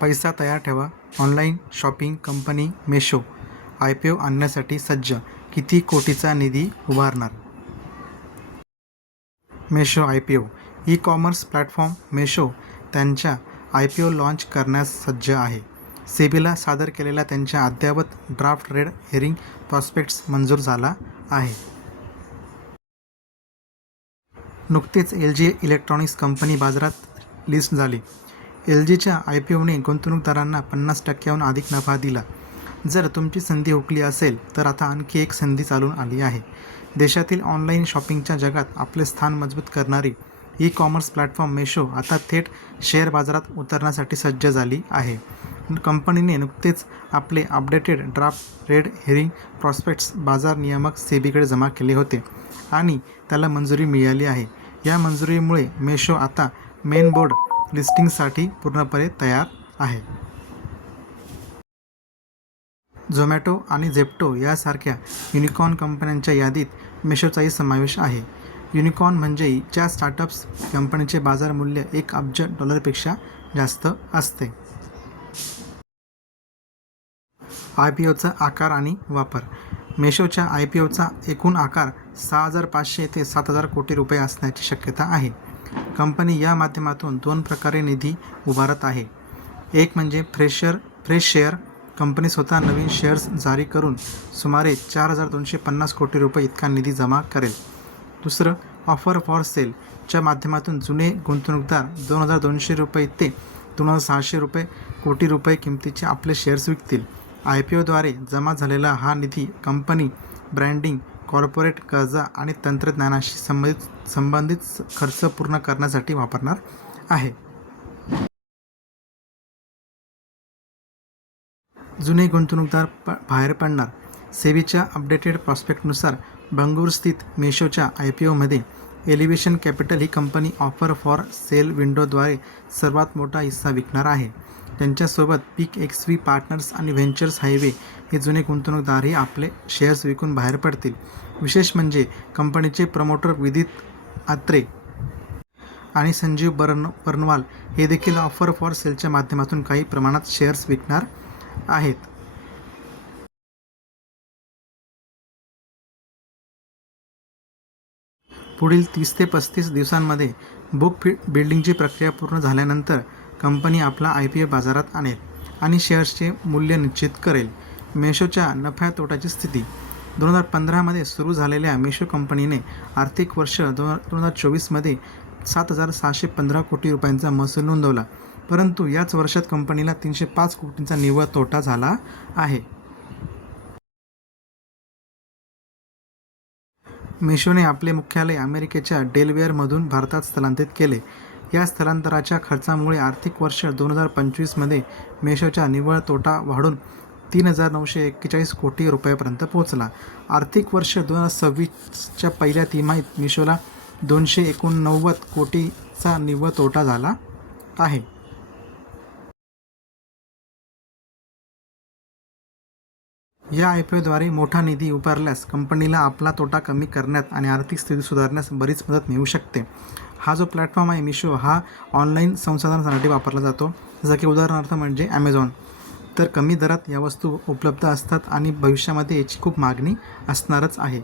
पैसा तयार ठेवा. Online shopping company Meesho IPO आणण्यासाठी सज्ज. किती कोटीचा निधी उभारणार? Meesho IPO. E-commerce platform Meesho त्यांच्या IPO लॉन्च करण्यास सज्ज आहे. सेबीला सादर केलेला त्यांच्या अद्ययावत ड्राफ्ट रेड हेरिंग प्रॉस्पेक्ट्स मंजूर झाला आहे. नुकतेच LG इलेक्ट्रॉनिक्स कंपनी बाजारात लिस्ट झाली. LGच्या IPOने गुंतवणूकदारांना 50%हून अधिक नफा दिला. जर तुमची संधी हुकली असेल तर आता आणखी एक संधी चालून आली आहे. देशातील ऑनलाईन शॉपिंगच्या जगात आपले स्थान मजबूत करणारी ई-कॉमर्स प्लॅटफॉर्म मेशो आता थेट शेअर बाजारात उतरण्यासाठी सज्ज झाली आहे. कंपनीने नुकतेच आपले updated draft red herring prospects बाजार नियामक सेबीकडे जमा केले होते आणि त्याला मंजुरी मिळाली आहे. या मंजुरीमुळे मेशो आता मेन बोर्ड लिस्टिंगसाठी पूर्णपणे तयार आहे. झोमॅटो आणि झेप्टो यासारख्या युनिकॉर्न कंपन्यांच्या यादीत मेशोचाही समावेश आहे. युनिकॉर्न म्हणजे ज्या स्टार्टअप्स कंपनीचे बाजार मूल्य $1 अब्ज जास्त असते. IPOचा आकार आणि वापर. मेशोच्या IPOचा एकूण आकार 6,500 ते 7,000 कोटी रुपये असण्याची शक्यता आहे. कंपनी या माध्यमातून 2 प्रकारे निधी उभारत आहे. एक म्हणजे फ्रेश शेअर. कंपनी स्वतः नवीन शेअर्स जारी करून सुमारे 4,250 कोटी रुपये इतका निधी जमा करेल. दुसरं ऑफर फॉर सेल च्या माध्यमातून जुने गुंतवणूकदार 2,200 रुपये ते 2,600 कोटी रुपये किमतीचे आपले शेअर्स विकतील. IPOद्वारे जमा झालेला हा निधी कंपनी ब्रँडिंग, कॉर्पोरेट कर्ज आणि तंत्रज्ञानाशी संबंधित खर्च पूर्ण करण्यासाठी वापरणार आहे. जुने गुंतवणूकदार बाहेर पडणार. सेबीच्या अपडेटेड प्रॉस्पेक्टनुसार बंगळुरूस्थित मेशोच्या IPOमध्ये एलिव्हेशन कॅपिटल ही कंपनी ऑफर फॉर सेल विंडोद्वारे सर्वात मोठा हिस्सा विकणार आहे. त्यांच्यासोबत पिक XV पार्टनर्स आणि व्हेंचर्स हायवे हे जुने गुंतवणूकदारही आपले शेअर्स विकून बाहेर पडतील. विशेष म्हणजे कंपनीचे प्रमोटर विदित आत्रे आणि संजीव बर्नवाल हे देखील ऑफर फॉर सेलच्या माध्यमातून काही प्रमाणात शेअर्स विकणार आहेत. पुढील 30 ते 35 दिवसांमध्ये बुक बिल्डिंगची प्रक्रिया पूर्ण झाल्यानंतर कंपनी आपला IPO बाजारात आणेल आणि शेअर्सचे मूल्य निश्चित करेल. मेशोच्या नफ्या तोट्याची स्थिती. 2015 मध्ये सुरू झालेल्या मेशो कंपनीने आर्थिक वर्ष 2024 मध्ये 7,615 कोटी रुपयांचा महसूल नोंदवला. परंतु याच वर्षात कंपनीला 305 कोटींचा निव्वळ तोटा झाला आहे. मेशोने आपले मुख्यालय अमेरिकेच्या डेलवेअरमधून भारतात स्थलांतरित केले. या स्थलांतराच्या खर्चामुळे आर्थिक वर्ष 2025 मध्ये मेशोचा निव्वळ तोटा वाढून 3,941 कोटी रुपयांपर्यंत पोहोचला. आर्थिक वर्ष 2026च्या पहिल्या तिमाहीत मेशोला 289 कोटीचा निव्वळ तोटा झाला आहे. या IPOद्वारे मोठा निधी उभारल्यास कंपनीला आपला तोटा कमी करण्यात आणि आर्थिक स्थिती सुधारण्यास बरीच मदत मिळू शकते. हा जो प्लॅटफॉर्म आहे मेशो हा ऑनलाईन संसाधनासाठी वापरला जातो. जसं की उदाहरणार्थ म्हणजे Amazon. तर कमी दरात या वस्तू उपलब्ध असतात आणि भविष्यामध्ये याची खूप मागणी असणारच आहे.